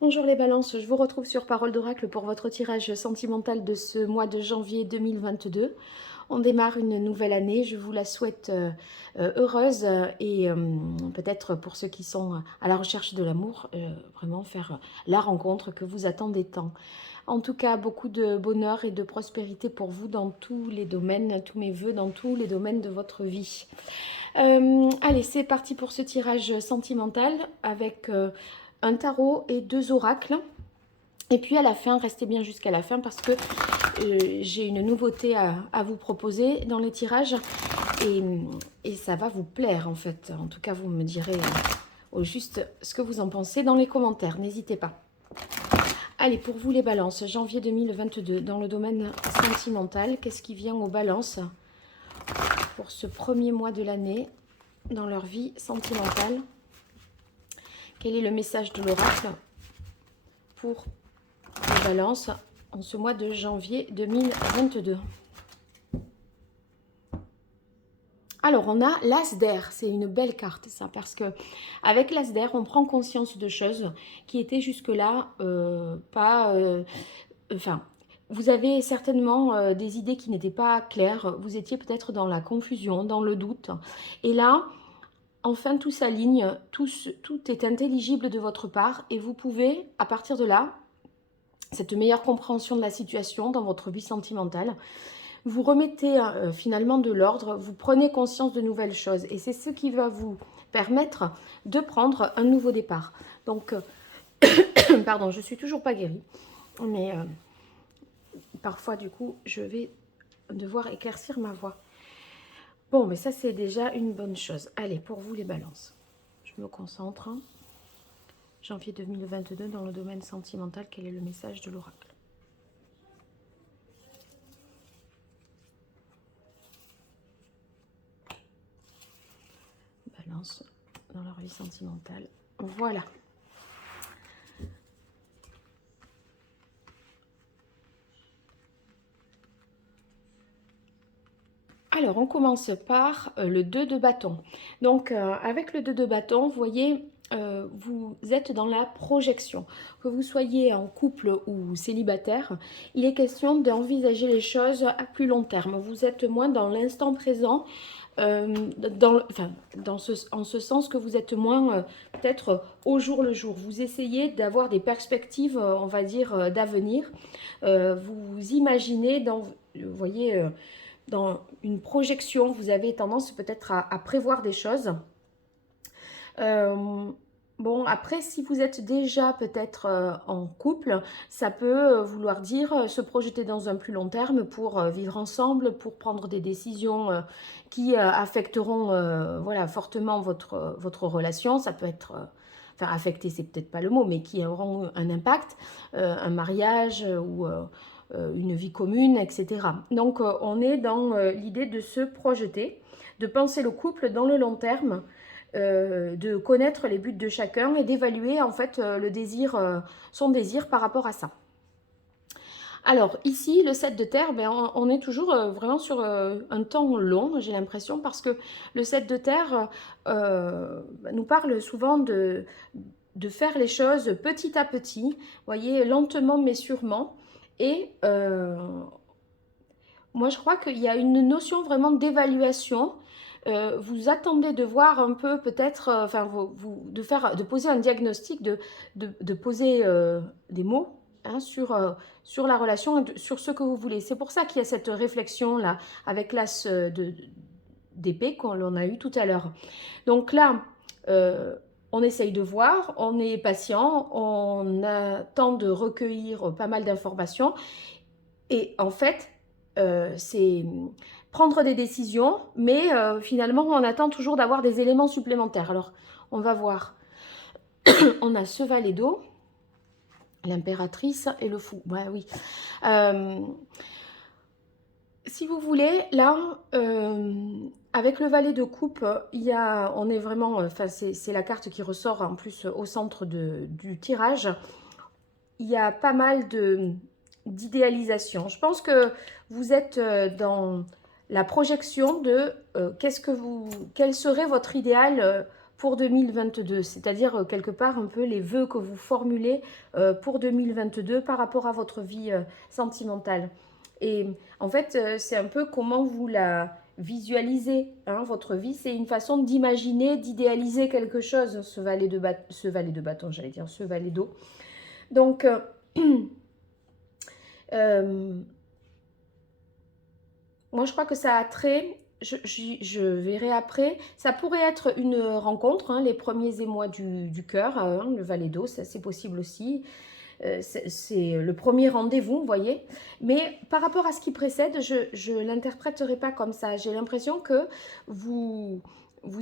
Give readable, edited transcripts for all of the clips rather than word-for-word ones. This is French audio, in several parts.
Bonjour les balances, je vous retrouve sur Parole d'Oracle pour votre tirage sentimental de ce mois de janvier 2022. On démarre une nouvelle année, je vous la souhaite heureuse et peut-être pour ceux qui sont à la recherche de l'amour, vraiment faire la rencontre que vous attendez tant. En tout cas, beaucoup de bonheur et de prospérité pour vous dans tous les domaines, tous mes voeux dans tous les domaines de votre vie. Allez, c'est parti pour ce tirage sentimental avec un tarot et deux oracles. Et puis à la fin, restez bien jusqu'à la fin parce que j'ai une nouveauté à vous proposer dans les tirages et ça va vous plaire en fait. En tout cas, vous me direz au juste ce que vous en pensez dans les commentaires, n'hésitez pas. Allez, pour vous les balances, janvier 2022, dans le domaine sentimental, qu'est-ce qui vient aux balances pour ce premier mois de l'année dans leur vie sentimentale? Quel est le message de l'oracle pour les balances en ce mois de janvier 2022? Alors, on a l'As d'air. C'est une belle carte, ça, parce que avec l'As d'air, on prend conscience de choses qui étaient jusque-là pas... enfin, vous avez certainement des idées qui n'étaient pas claires. Vous étiez peut-être dans la confusion, dans le doute. Et là, enfin, tout s'aligne, tout est intelligible de votre part et vous pouvez, à partir de là, cette meilleure compréhension de la situation dans votre vie sentimentale, vous remettez finalement de l'ordre, vous prenez conscience de nouvelles choses et c'est ce qui va vous permettre de prendre un nouveau départ. Donc, pardon, je suis toujours pas guérie, mais parfois du coup, je vais devoir éclaircir ma voix. Bon, mais ça c'est déjà une bonne chose. Allez, pour vous les balances, je me concentre. Janvier 2022, dans le domaine sentimental, quel est le message de l'oracle? Balance dans leur vie sentimentale. Voilà. Alors, on commence par le 2 de bâton. Donc, avec le 2 de bâton, vous voyez, vous êtes dans la projection. Que vous soyez en couple ou célibataire, il est question d'envisager les choses à plus long terme. Vous êtes moins dans l'instant présent, en ce sens que vous êtes moins peut-être au jour le jour. Vous essayez d'avoir des perspectives, on va dire, d'avenir. Vous imaginez, vous voyez, dans une projection, vous avez tendance peut-être à prévoir des choses. Bon, après, si vous êtes déjà peut-être en couple, ça peut vouloir dire se projeter dans un plus long terme pour vivre ensemble, pour prendre des décisions qui affecteront voilà, fortement votre relation. Ça peut être, enfin affecter, c'est peut-être pas le mot, mais qui auront un impact, un mariage ou une vie commune, etc. Donc on est dans l'idée de se projeter, de penser le couple dans le long terme, de connaître les buts de chacun et d'évaluer en fait le désir, son désir par rapport à ça. Alors ici, le 7 de terre, ben, on est toujours vraiment sur un temps long, j'ai l'impression, parce que le 7 de terre nous parle souvent de faire les choses petit à petit, vous voyez, lentement mais sûrement. Et moi, je crois qu'il y a une notion vraiment d'évaluation. Vous attendez de voir un peu peut-être, enfin, de poser un diagnostic, de poser des mots hein, sur la relation, sur ce que vous voulez. C'est pour ça qu'il y a cette réflexion-là avec l'as d'épée qu'on a eu tout à l'heure. Donc là, on essaye de voir, on est patient, on attend de recueillir pas mal d'informations. Et en fait, c'est prendre des décisions, mais finalement, on attend toujours d'avoir des éléments supplémentaires. Alors, on va voir. On a ce valet d'eau, l'impératrice et le fou. Ouais, oui. Si vous voulez, là, avec le valet de coupe, on est vraiment, enfin, c'est la carte qui ressort en plus au centre du tirage. Il y a pas mal d'idéalisation. Je pense que vous êtes dans la projection de quel serait votre idéal pour 2022, c'est-à-dire quelque part un peu les vœux que vous formulez pour 2022 par rapport à votre vie sentimentale. Et en fait, c'est un peu comment vous la visualisez, hein, votre vie. C'est une façon d'imaginer, d'idéaliser quelque chose, ce valet de bâton, j'allais dire, ce valet d'eau. Donc, moi, je crois que ça a trait, je verrai après, ça pourrait être une rencontre, hein, les premiers émois du cœur, hein, le valet d'eau, c'est possible aussi. C'est le premier rendez-vous, vous voyez. Mais par rapport à ce qui précède, je ne l'interpréterai pas comme ça. J'ai l'impression que vous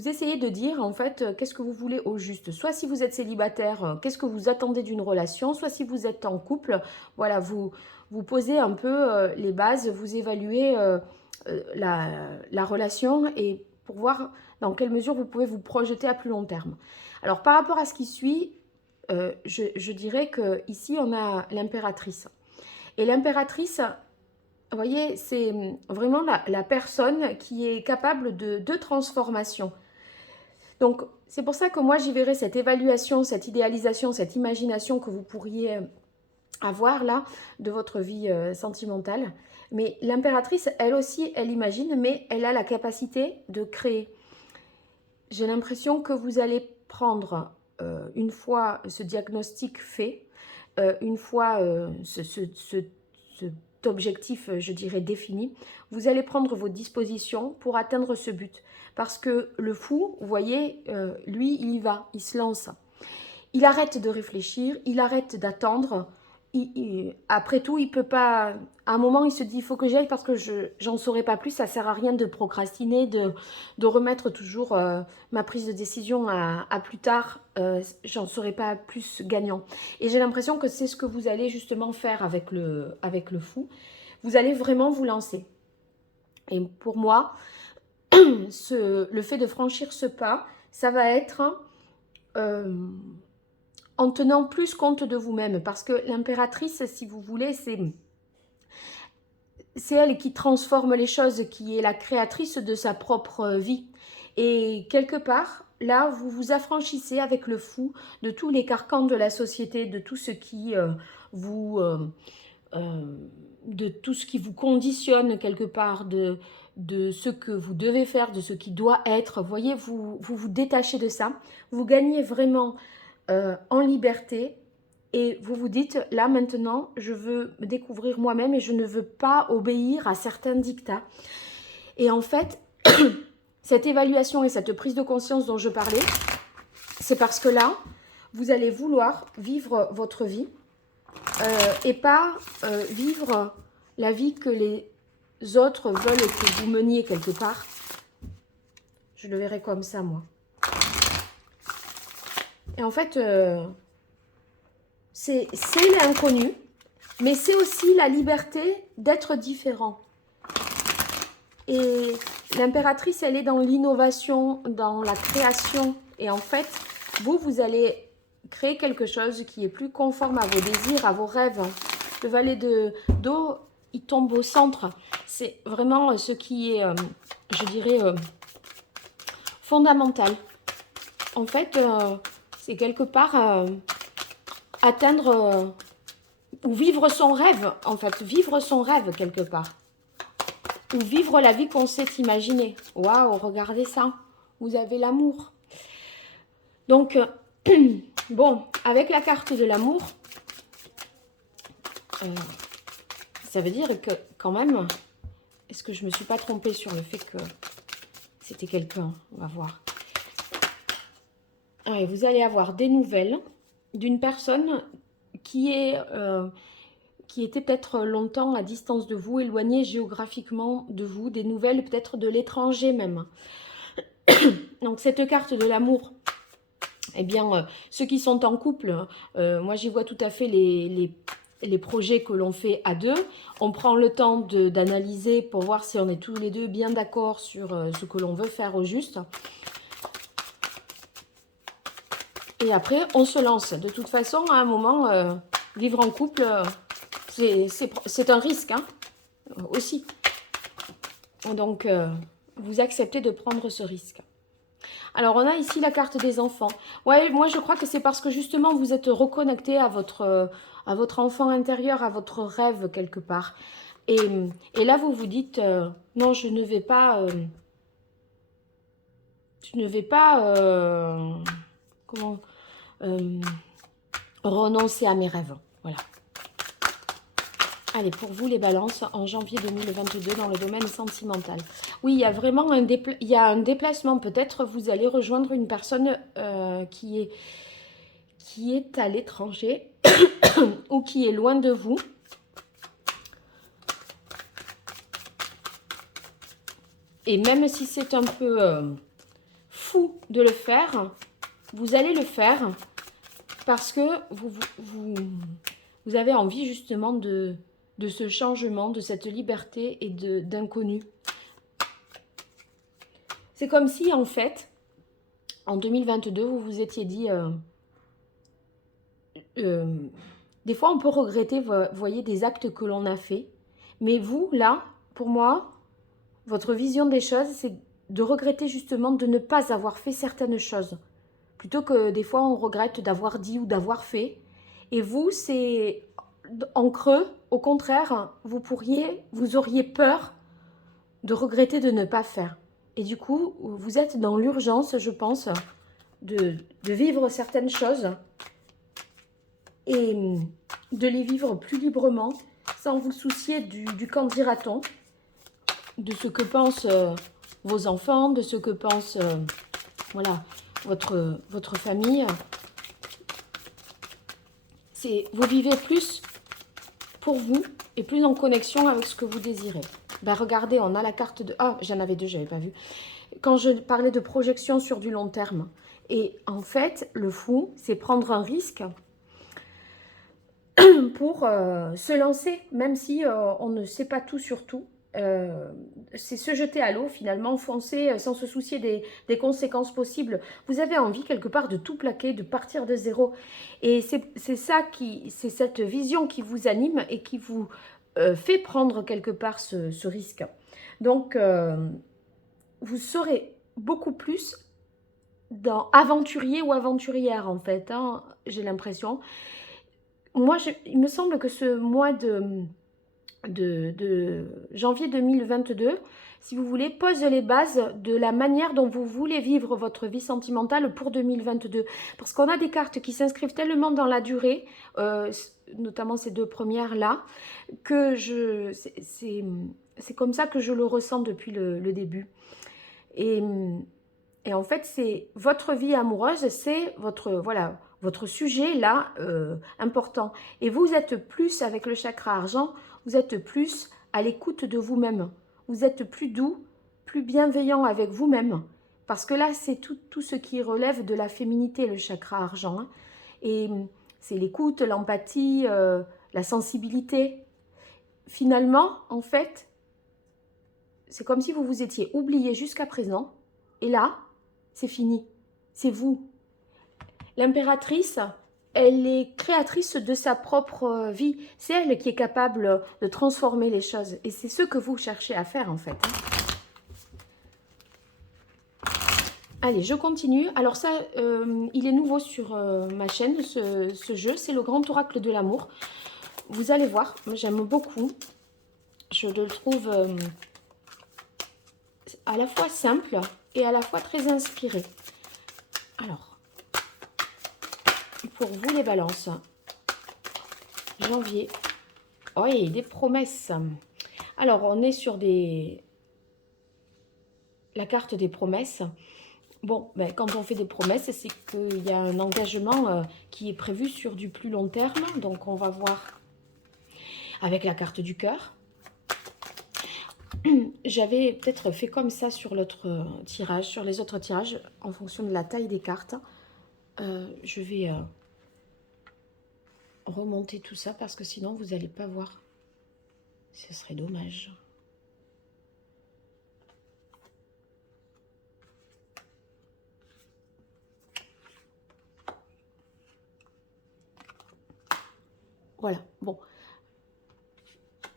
essayez de dire, en fait, qu'est-ce que vous voulez au juste. Soit si vous êtes célibataire, qu'est-ce que vous attendez d'une relation. Soit si vous êtes en couple, voilà, vous posez un peu les bases, vous évaluez la relation et pour voir dans quelle mesure vous pouvez vous projeter à plus long terme. Alors, par rapport à ce qui suit, je dirais qu'ici, on a l'impératrice. Et l'impératrice, vous voyez, c'est vraiment la personne qui est capable de transformation. Donc, c'est pour ça que moi, j'y verrais cette évaluation, cette idéalisation, cette imagination que vous pourriez avoir là de votre vie sentimentale. Mais l'impératrice, elle aussi, elle imagine, mais elle a la capacité de créer. J'ai l'impression que vous allez prendre, une fois ce diagnostic fait, une fois cet objectif, je dirais, défini, vous allez prendre vos dispositions pour atteindre ce but. Parce que le fou, vous voyez, lui, il y va, il se lance. Il arrête de réfléchir, il arrête d'attendre. Après tout, il peut pas. À un moment, il se dit il faut que j'aille parce que j'en saurai pas plus. Ça sert à rien de procrastiner, de remettre toujours ma prise de décision à plus tard. J'en saurai pas plus gagnant. Et j'ai l'impression que c'est ce que vous allez justement faire avec le fou. Vous allez vraiment vous lancer. Et pour moi, le fait de franchir ce pas, ça va être en tenant plus compte de vous-même. Parce que l'impératrice, si vous voulez, c'est elle qui transforme les choses, qui est la créatrice de sa propre vie. Et quelque part, là, vous vous affranchissez avec le fou de tous les carcans de la société, de tout ce qui de tout ce qui vous conditionne quelque part, de ce que vous devez faire, de ce qui doit être. Vous voyez, vous détachez de ça. Vous gagnez vraiment en liberté. Et vous vous dites, là maintenant, je veux me découvrir moi-même et je ne veux pas obéir à certains dictats. Et en fait, cette évaluation et cette prise de conscience dont je parlais, c'est parce que là, vous allez vouloir vivre votre vie et pas vivre la vie que les autres veulent que vous meniez quelque part. Je le verrai comme ça, moi. Et en fait, c'est l'inconnu, mais c'est aussi la liberté d'être différent. Et l'impératrice, elle est dans l'innovation, dans la création. Et en fait, vous allez créer quelque chose qui est plus conforme à vos désirs, à vos rêves. Le valet d'eau, il tombe au centre. C'est vraiment ce qui est, je dirais, fondamental. En fait, c'est quelque part atteindre ou vivre son rêve, en fait. Vivre son rêve quelque part. Ou vivre la vie qu'on s'est imaginée. Waouh, regardez ça. Vous avez l'amour. Donc, bon, avec la carte de l'amour, ça veut dire que quand même, est-ce que je ne me suis pas trompée sur le fait que c'était quelqu'un? On va voir. Allez, vous allez avoir des nouvelles d'une personne qui était peut-être longtemps à distance de vous, éloignée géographiquement de vous, des nouvelles peut-être de l'étranger même. Donc cette carte de l'amour, eh bien, ceux qui sont en couple, moi j'y vois tout à fait les projets que l'on fait à deux. On prend le temps d'analyser pour voir si on est tous les deux bien d'accord sur ce que l'on veut faire au juste. Et après, on se lance. De toute façon, à un moment, vivre en couple, c'est un risque, hein, aussi. Donc, vous acceptez de prendre ce risque. Alors, on a ici la carte des enfants. Ouais, moi, je crois que c'est parce que justement, vous êtes reconnecté à votre enfant intérieur, à votre rêve quelque part. Et, et là, vous vous dites, non, je ne vais pas... je ne vais pas... comment renoncer à mes rêves. Voilà. Allez, pour vous, les balances, en janvier 2022, dans le domaine sentimental. Oui, il y a vraiment un déplacement. Peut-être vous allez rejoindre une personne qui est à l'étranger ou qui est loin de vous. Et même si c'est un peu fou de le faire, vous allez le faire parce que vous avez envie justement de ce changement, de cette liberté et d'inconnu. C'est comme si, en fait, en 2022, vous vous étiez dit... des fois, on peut regretter, vous voyez, des actes que l'on a faits. Mais vous, là, pour moi, votre vision des choses, c'est de regretter justement de ne pas avoir fait certaines choses. Plutôt que des fois, on regrette d'avoir dit ou d'avoir fait. Et vous, c'est en creux, au contraire, vous auriez peur de regretter de ne pas faire. Et du coup, vous êtes dans l'urgence, je pense, de vivre certaines choses et de les vivre plus librement, sans vous soucier du qu'en dira-t-on, de ce que pensent vos enfants, de ce que pense voilà, votre famille. Vous vivez plus pour vous et plus en connexion avec ce que vous désirez. Ben regardez, on a la carte de... Ah, j'en avais deux, je n'avais pas vu. Quand je parlais de projection sur du long terme. Et en fait, le fou, c'est prendre un risque pour se lancer, même si on ne sait pas tout sur tout. C'est se jeter à l'eau, finalement, foncer sans se soucier des conséquences possibles. Vous avez envie, quelque part, de tout plaquer, de partir de zéro. Et c'est cette vision qui vous anime et qui vous fait prendre, quelque part, ce risque. Donc, vous serez beaucoup plus dans aventurier ou aventurière, en fait, hein, j'ai l'impression. Moi, il me semble que ce mois de janvier 2022, si vous voulez, pose les bases de la manière dont vous voulez vivre votre vie sentimentale pour 2022. Parce qu'on a des cartes qui s'inscrivent tellement dans la durée, notamment ces deux premières-là, que c'est comme ça que je le ressens depuis le début. Et en fait, c'est votre vie amoureuse, c'est votre sujet là important. Et vous êtes plus avec le chakra argent, vous êtes plus à l'écoute de vous-même. Vous êtes plus doux, plus bienveillant avec vous-même. Parce que là, c'est tout ce qui relève de la féminité, le chakra argent. Hein. Et c'est l'écoute, l'empathie, la sensibilité. Finalement, en fait, c'est comme si vous vous étiez oublié jusqu'à présent. Et là, c'est fini. C'est vous. L'impératrice, elle est créatrice de sa propre vie. C'est elle qui est capable de transformer les choses. Et c'est ce que vous cherchez à faire, en fait. Allez, je continue. Alors ça, il est nouveau sur ma chaîne, ce jeu. C'est le grand oracle de l'amour. Vous allez voir, j'aime beaucoup. Je le trouve à la fois simple et à la fois très inspiré. Alors, pour vous les balances, janvier. Oui, des promesses. Alors, on est sur la carte des promesses. Bon, ben, quand on fait des promesses, c'est qu'il y a un engagement qui est prévu sur du plus long terme. Donc, on va voir avec la carte du cœur. J'avais peut-être fait comme ça sur l'autre tirage, sur les autres tirages, en fonction de la taille des cartes. Je vais remonter tout ça parce que sinon, vous n'allez pas voir. Ce serait dommage. Voilà, bon.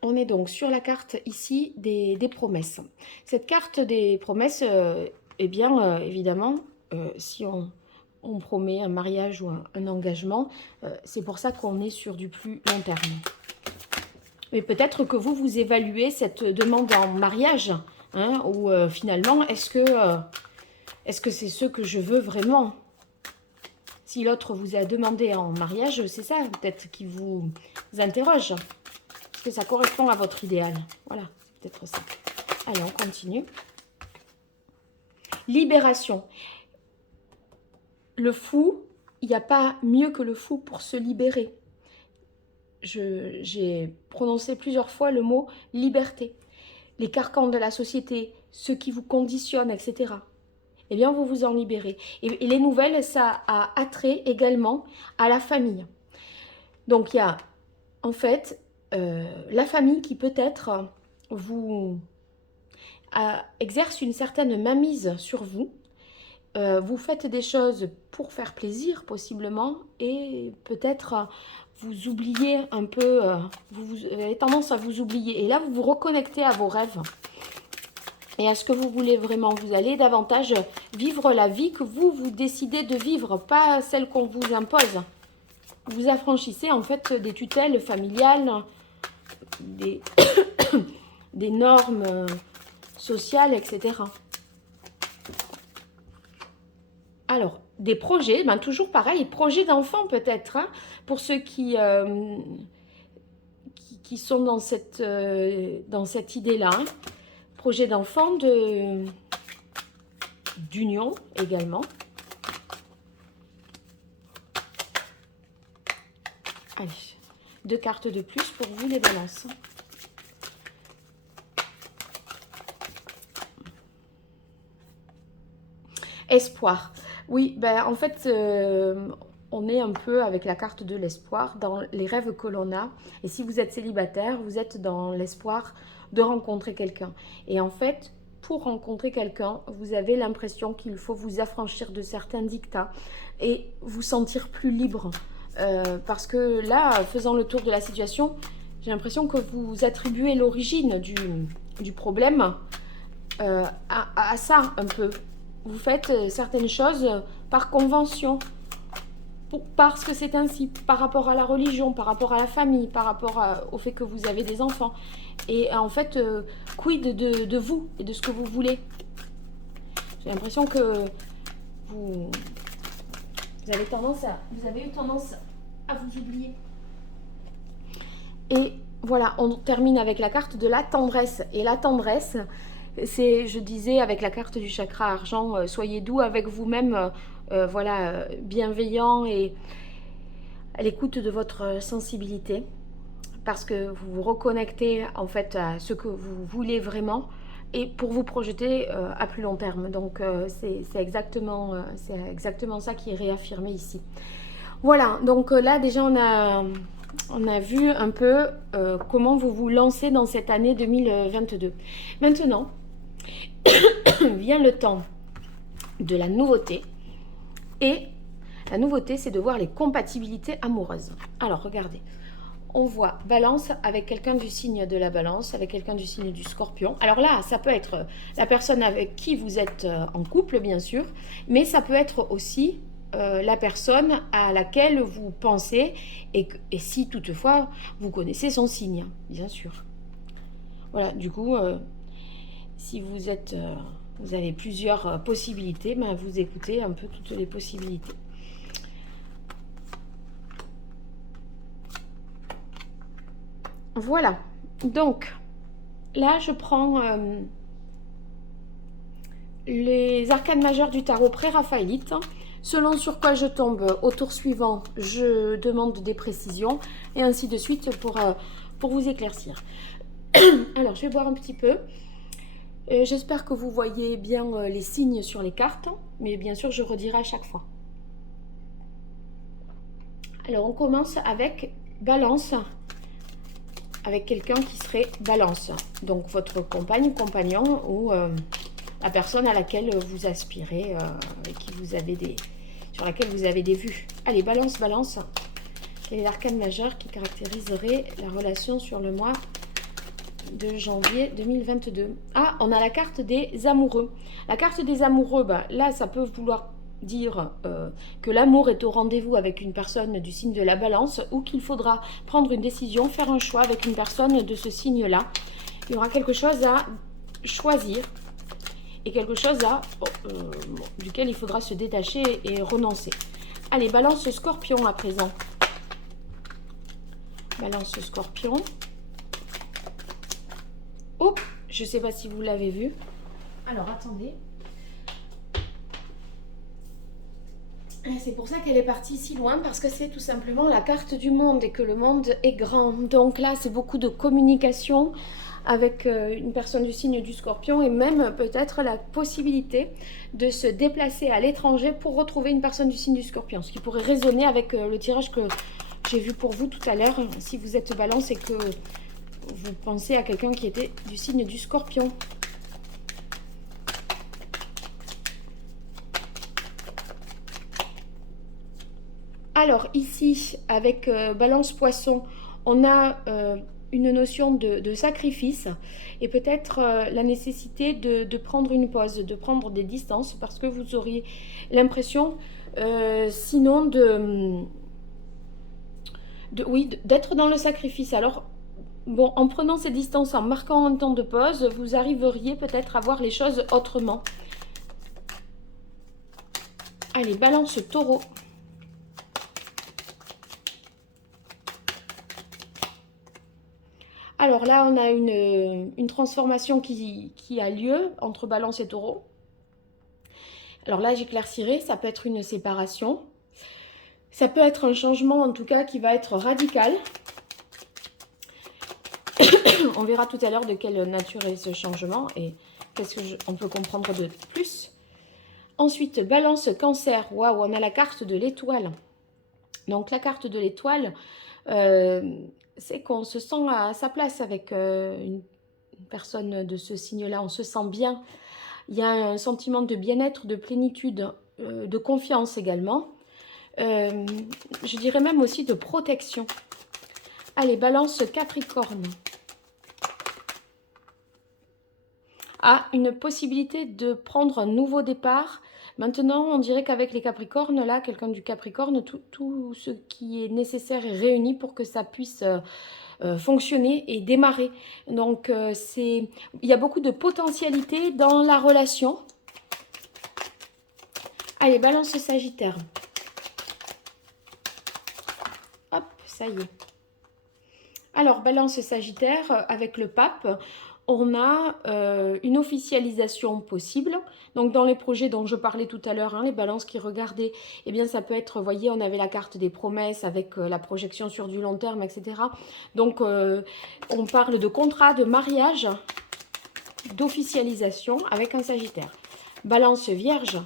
On est donc sur la carte ici des promesses. Cette carte des promesses, eh bien, évidemment, si on promet un mariage ou un engagement, c'est pour ça qu'on est sur du plus long terme. Mais peut-être que vous évaluez cette demande en mariage, hein, ou finalement, est-ce que c'est ce que je veux vraiment? Si l'autre vous a demandé en mariage, c'est ça peut-être qui vous interroge. Est-ce que ça correspond à votre idéal? Voilà, c'est peut-être ça. Allez, on continue. Libération. Le fou, il n'y a pas mieux que le fou pour se libérer. J'ai prononcé plusieurs fois le mot liberté. Les carcans de la société, ceux qui vous conditionnent, etc. Eh bien, vous vous en libérez. Et les nouvelles, ça a attrait également à la famille. Donc, il y a en fait la famille qui peut-être vous exerce une certaine mainmise sur vous. Vous faites des choses pour faire plaisir, possiblement, et peut-être vous oubliez un peu, vous avez tendance à vous oublier. Et là, vous vous reconnectez à vos rêves et à ce que vous voulez vraiment. Vous allez davantage vivre la vie que vous décidez de vivre, pas celle qu'on vous impose. Vous affranchissez en fait des tutelles familiales, des, des normes sociales, etc. Alors, des projets, ben toujours pareil, projets d'enfants peut-être, hein, pour ceux qui sont dans cette idée-là. Hein. Projet d'enfants, d'union également. Allez, 2 cartes de plus pour vous les balances. Espoir. Oui, ben en fait, on est un peu avec la carte de l'espoir dans les rêves que l'on a. Et si vous êtes célibataire, vous êtes dans l'espoir de rencontrer quelqu'un. Et en fait, pour rencontrer quelqu'un, vous avez l'impression qu'il faut vous affranchir de certains dictats et vous sentir plus libre. Parce que là, faisant le tour de la situation, j'ai l'impression que vous attribuez l'origine du problème à ça un peu. Vous faites certaines choses par convention, parce que c'est ainsi, par rapport à la religion, par rapport à la famille, par rapport au fait que vous avez des enfants. Et en fait, quid de vous et de ce que vous voulez? J'ai l'impression que vous avez eu tendance à vous oublier. Et voilà, on termine avec la carte de la tendresse. Et la tendresse, c'est, je disais, avec la carte du chakra argent, soyez doux avec vous-même, voilà, bienveillant et à l'écoute de votre sensibilité, parce que vous vous reconnectez en fait à ce que vous voulez vraiment et pour vous projeter à plus long terme. Donc c'est exactement ça qui est réaffirmé ici. Voilà, donc là déjà on a vu un peu comment vous vous lancez dans cette année 2022. Maintenant, vient le temps de la nouveauté. Et la nouveauté, c'est de voir les compatibilités amoureuses. Alors, regardez. On voit Balance avec quelqu'un du signe de la Balance, avec quelqu'un du signe du Scorpion. Alors là, ça peut être la personne avec qui vous êtes en couple, bien sûr, mais ça peut être aussi la personne à laquelle vous pensez et si toutefois vous connaissez son signe, bien sûr. Voilà, du coup, si vous avez plusieurs possibilités, ben vous écoutez un peu toutes les possibilités. Voilà, donc là je prends les arcanes majeures du tarot pré-raphaélite. Selon sur quoi je tombe au tour suivant, je demande des précisions et ainsi de suite pour vous éclaircir. Alors je vais boire un petit peu. J'espère que vous voyez bien les signes sur les cartes, mais bien sûr je redirai à chaque fois. Alors on commence avec Balance, avec quelqu'un qui serait Balance, donc votre compagne, compagnon ou la personne à laquelle vous aspirez, avec qui vous avez sur laquelle vous avez des vues. Allez, Balance, Balance. Quel est l'arcane majeur qui caractériserait la relation sur le mois de janvier 2022? Ah, on a la carte des amoureux. La carte des amoureux, bah, là, ça peut vouloir dire que l'amour est au rendez-vous avec une personne du signe de la balance ou qu'il faudra prendre une décision, faire un choix avec une personne de ce signe-là. Il y aura quelque chose à choisir et quelque chose duquel il faudra se détacher et renoncer. Allez, balance scorpion à présent. Balance scorpion. Oh, je ne sais pas si vous l'avez vu. Alors, attendez. C'est pour ça qu'elle est partie si loin, parce que c'est tout simplement la carte du monde et que le monde est grand. Donc là, c'est beaucoup de communication avec une personne du signe du Scorpion et même peut-être la possibilité de se déplacer à l'étranger pour retrouver une personne du signe du Scorpion. Ce qui pourrait résonner avec le tirage que j'ai vu pour vous tout à l'heure, si vous êtes Balance et que vous pensez à quelqu'un qui était du signe du Scorpion. Alors ici, avec Balance Poisson, on a une notion de sacrifice et peut-être la nécessité de prendre une pause, de prendre des distances parce que vous auriez l'impression sinon d'être dans le sacrifice. Alors bon, en prenant ces distances, en marquant un temps de pause, vous arriveriez peut-être à voir les choses autrement. Allez, Balance Taureau. Alors là, on a une transformation qui a lieu entre Balance et Taureau. Alors là, j'éclaircirai, ça peut être une séparation. Ça peut être un changement, en tout cas, qui va être radical. On verra tout à l'heure de quelle nature est ce changement et qu'est-ce qu'on peut comprendre de plus. Ensuite, Balance Cancer. Waouh, on a la carte de l'étoile. Donc la carte de l'étoile, c'est qu'on se sent à sa place avec une personne de ce signe-là. On se sent bien. Il y a un sentiment de bien-être, de plénitude, de confiance également. Je dirais même aussi de protection. Allez, Balance Capricorne. Ah, une possibilité de prendre un nouveau départ. Maintenant, on dirait qu'avec les Capricornes, là, quelqu'un du Capricorne, tout ce qui est nécessaire est réuni pour que ça puisse fonctionner et démarrer. Donc, il y a beaucoup de potentialité dans la relation. Allez, Balance Sagittaire. Hop, ça y est. Alors, Balance Sagittaire, avec le pape, on a une officialisation possible. Donc, dans les projets dont je parlais tout à l'heure, hein, les balances qui regardaient, eh bien, ça peut être, vous voyez, on avait la carte des promesses avec la projection sur du long terme, etc. Donc, on parle de contrat, de mariage, d'officialisation avec un Sagittaire. Balance Vierge.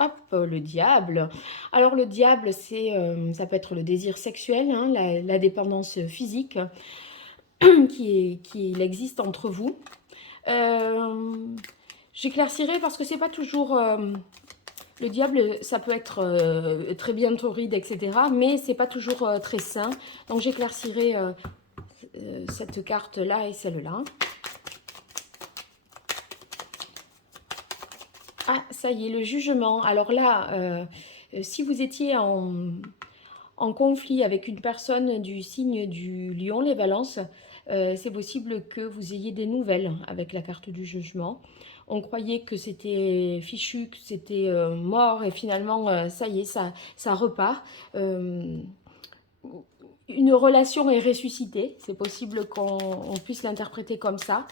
Hop, le diable. Alors le diable, ça peut être le désir sexuel, hein, la dépendance physique qui existe entre vous. J'éclaircirai parce que c'est pas toujours... le diable, ça peut être très bien torride, etc. Mais c'est pas toujours très sain. Donc j'éclaircirai cette carte-là et celle-là. Ah, ça y est, le jugement. Alors là, si vous étiez en conflit avec une personne du signe du lion, les balances, c'est possible que vous ayez des nouvelles avec la carte du jugement. On croyait que c'était fichu, que c'était mort, et finalement, ça y est, ça repart. Une relation est ressuscitée, c'est possible qu'on puisse l'interpréter comme ça.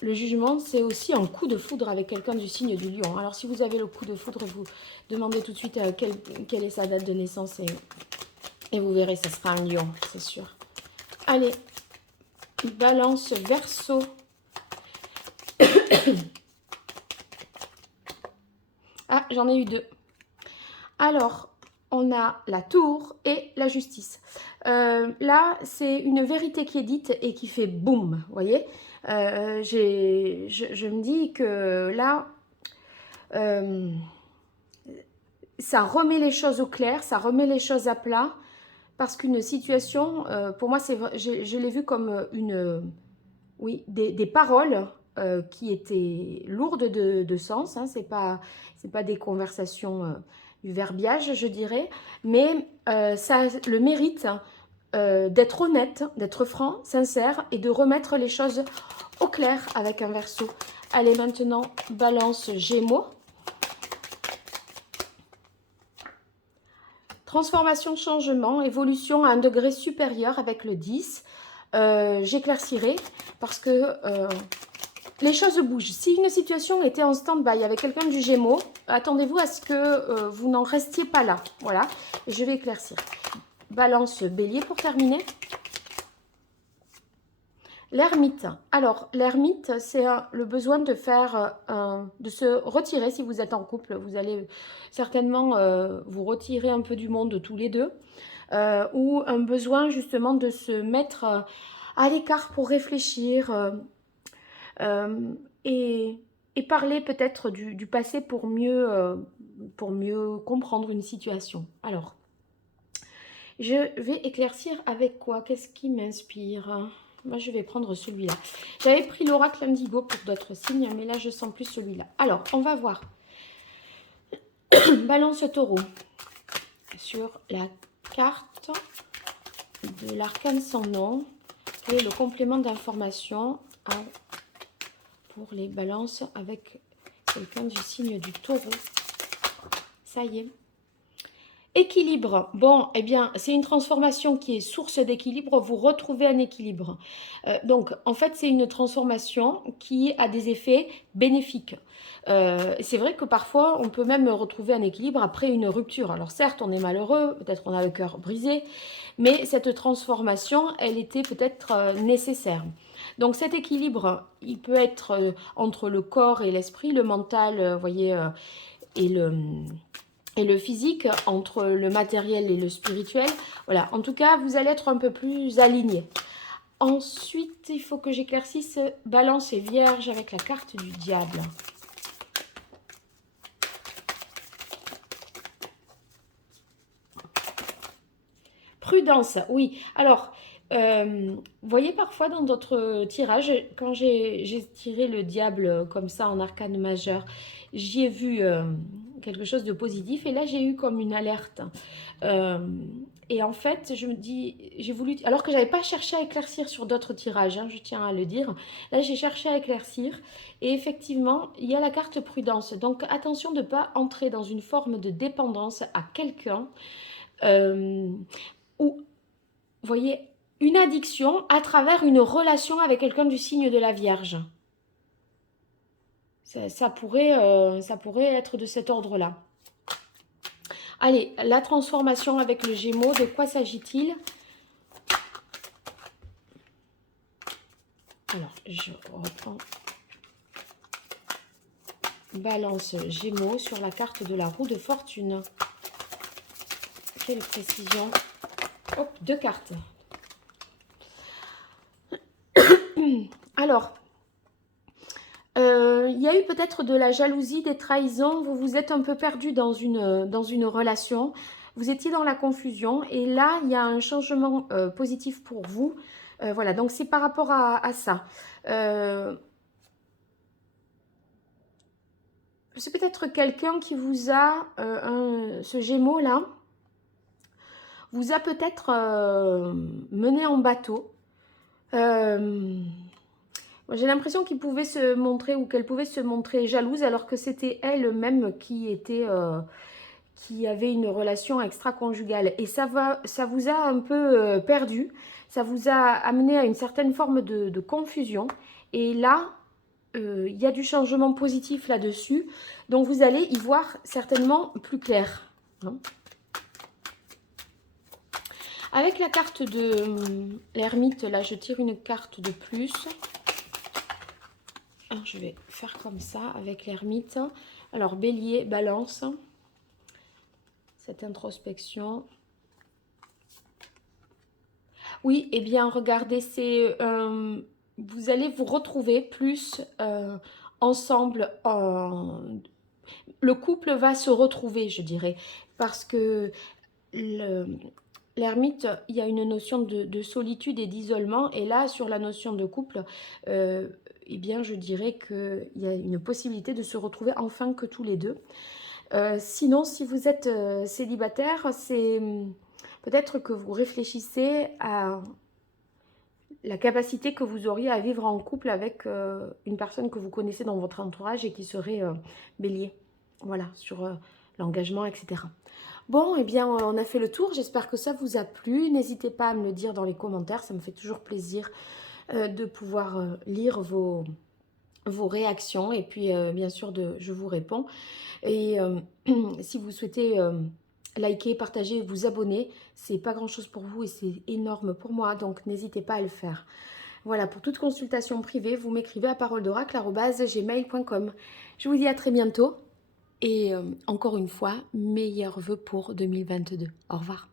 Le jugement, c'est aussi un coup de foudre avec quelqu'un du signe du lion. Alors, si vous avez le coup de foudre, vous demandez tout de suite quelle est sa date de naissance et vous verrez, ça sera un lion, c'est sûr. Allez, Balance Verseau. Ah, j'en ai eu deux. Alors, on a la tour et la justice. Là, c'est une vérité qui est dite et qui fait boum, vous voyez. Je me dis que là, ça remet les choses au clair, ça remet les choses à plat. parce qu'une situation, pour moi, je l'ai vu comme oui, des paroles qui étaient lourdes de sens. Hein, c'est pas des conversations du verbiage, je dirais, mais ça a le mérite d'être honnête, d'être franc, sincère et de remettre les choses au clair avec un verso. Allez, maintenant, Balance Gémeaux. Transformation, changement, évolution à un degré supérieur avec le 10. J'éclaircirai parce que les choses bougent. Si une situation était en stand-by avec quelqu'un du Gémeaux, attendez-vous à ce que vous n'en restiez pas là. Voilà, et je vais éclaircir. Balance Bélier pour terminer. L'ermite. Alors, l'ermite, c'est le besoin de faire, de se retirer si vous êtes en couple. Vous allez certainement vous retirer un peu du monde tous les deux. Ou un besoin justement de se mettre à l'écart pour réfléchir et parler peut-être du passé pour mieux comprendre une situation. Alors, je vais éclaircir avec quoi? Qu'est-ce qui m'inspire? Moi, je vais prendre celui-là. J'avais pris l'oracle indigo pour d'autres signes, mais là, je sens plus celui-là. Alors, on va voir. Balance taureau. Sur la carte de l'arcane sans nom, quel est le complément d'information pour les balances avec quelqu'un du signe du taureau? Ça y est. Équilibre. Bon, eh bien, c'est une transformation qui est source d'équilibre. Vous retrouvez un équilibre. Donc, en fait, c'est une transformation qui a des effets bénéfiques. C'est vrai que parfois, on peut même retrouver un équilibre après une rupture. Alors, certes, on est malheureux, peut-être on a le cœur brisé, mais cette transformation, elle était peut-être nécessaire. Donc, cet équilibre, il peut être entre le corps et l'esprit, le mental, vous voyez, et le physique, entre le matériel et le spirituel. Voilà, en tout cas, vous allez être un peu plus aligné. Ensuite, il faut que j'éclaircisse Balance et Vierge avec la carte du diable. Prudence, oui. Alors, vous voyez parfois dans d'autres tirages, quand j'ai tiré le diable comme ça en arcane majeur, j'y ai vu quelque chose de positif et là j'ai eu comme une alerte. Et en fait, je me dis, j'ai voulu, alors que j'avais pas cherché à éclaircir sur d'autres tirages, hein, je tiens à le dire, là j'ai cherché à éclaircir et effectivement, il y a la carte prudence. Donc attention de ne pas entrer dans une forme de dépendance à quelqu'un ou, vous voyez, une addiction à travers une relation avec quelqu'un du signe de la Vierge. Ça pourrait être de cet ordre-là. Allez, la transformation avec le Gémeaux, de quoi s'agit-il? Alors, je reprends. Balance Gémeaux sur la carte de la roue de fortune. Quelle précision. Hop, 2 cartes. Alors, il y a eu peut-être de la jalousie, des trahisons. Vous vous êtes un peu perdu dans une relation. Vous étiez dans la confusion. Et là, il y a un changement positif pour vous. Voilà, donc c'est par rapport à ça. C'est peut-être quelqu'un qui vous a, ce Gémeaux-là, vous a peut-être mené en bateau. J'ai l'impression qu'il pouvait se montrer ou qu'elle pouvait se montrer jalouse alors que c'était elle-même qui avait une relation extra-conjugale. Et ça vous a un peu perdu, ça vous a amené à une certaine forme de confusion. Et là, il y a du changement positif là-dessus. Donc vous allez y voir certainement plus clair. Hein. Avec la carte de l'ermite, là, je tire une carte de plus. Alors, je vais faire comme ça avec l'ermite. Alors, bélier, balance. Cette introspection. Oui, eh bien, regardez, vous allez vous retrouver plus ensemble. Le couple va se retrouver, je dirais, parce que l'ermite, il y a une notion de solitude et d'isolement. Et là, sur la notion de couple, eh bien, je dirais qu'il y a une possibilité de se retrouver enfin que tous les deux. Sinon, si vous êtes célibataire, c'est peut-être que vous réfléchissez à la capacité que vous auriez à vivre en couple avec une personne que vous connaissez dans votre entourage et qui serait bélier. Voilà, sur l'engagement, etc. Bon, eh bien, on a fait le tour. J'espère que ça vous a plu. N'hésitez pas à me le dire dans les commentaires. Ça me fait toujours plaisir de pouvoir lire vos réactions. Et puis, bien sûr, je vous réponds. Et si vous souhaitez liker, partager, vous abonner, c'est pas grand-chose pour vous et c'est énorme pour moi. Donc, n'hésitez pas à le faire. Voilà, pour toute consultation privée, vous m'écrivez à paroledoracle@gmail.com. Je vous dis à très bientôt. Et encore une fois, meilleurs vœux pour 2022. Au revoir.